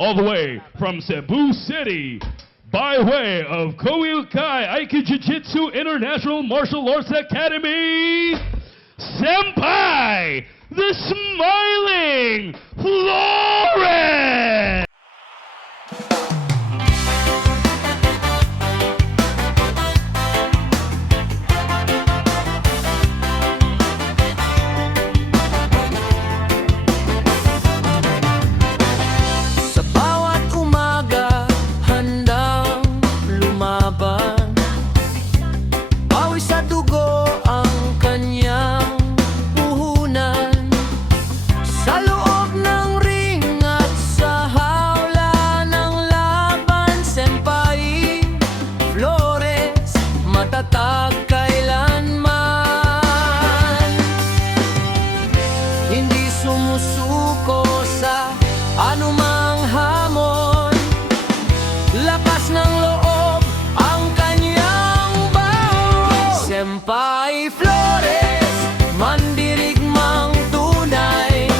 all the way from Cebu City, by way of Koiukai Aikido Jiu-Jitsu International Martial Arts Academy, Senpai, the Smiling Flores! Sumusuko sa anumang hamon, lakas ng loob ang kanyang baon. Senpai Flores, mandirigmang tunay,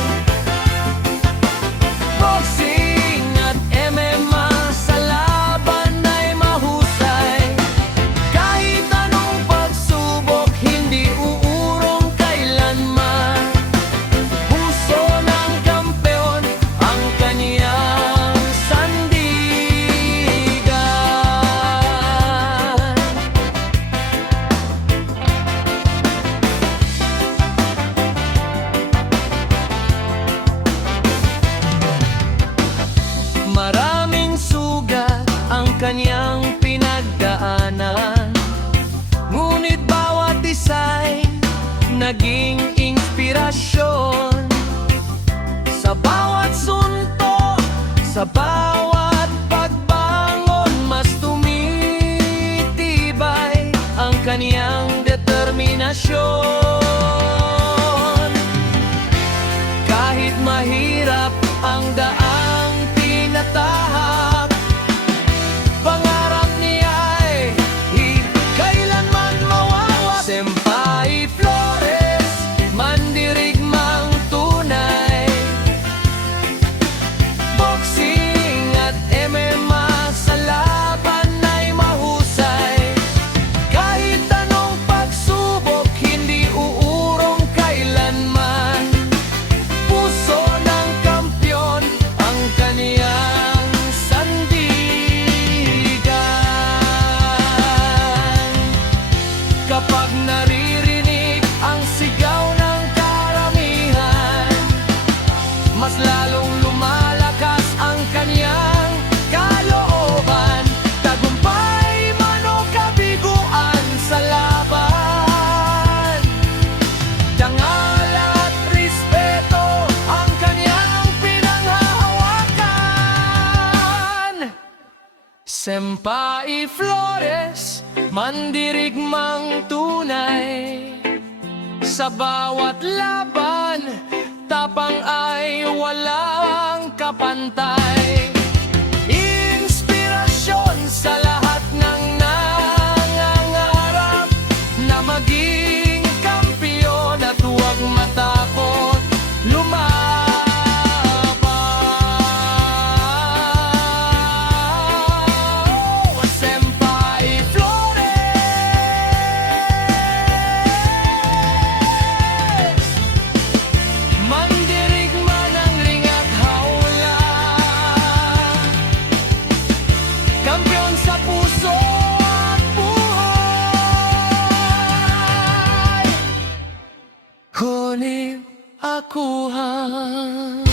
boxing at MMA sa laban ay mahusay. Kahit anong pagsubok, hindi uurong kailanman. Maraming sugat ang kanyang pinagdaanan, ngunit bawat isa'y naging inspirasyon. Sa bawat suntok, sa bawat pagbangon, mas tumitibay ang kanyang determinasyon. Kahit mahirap ang daang tinatahak, pangarap niya ay kailanman mawawak. Senpai Flores, mandirigmang tunay, boxing at MMA sa laban ay mahusay. Kahit anong pagsubok, hindi uurong kailanman. Puso ng kampyon ang kaniyang sandigan. Kapag naririnig ang sigaw ng karamihan, mas lalong lumalakas ang kaniyang kalooban. Tagumpay man o kabiguan sa laban, dangal at respeto ang kaniyang pinanghahawakan. Senpai Flores, mandirigmang tunay, sa bawat laban, tapang ay walang kapantay. Inspirasyon sa lahat ng nangangarap na maging kampiyon at huwag matakot lumaban. Senpai Flores, mandirigma ng ring at hawla, kampiyon sa puso at buhay. Kunin akuhan.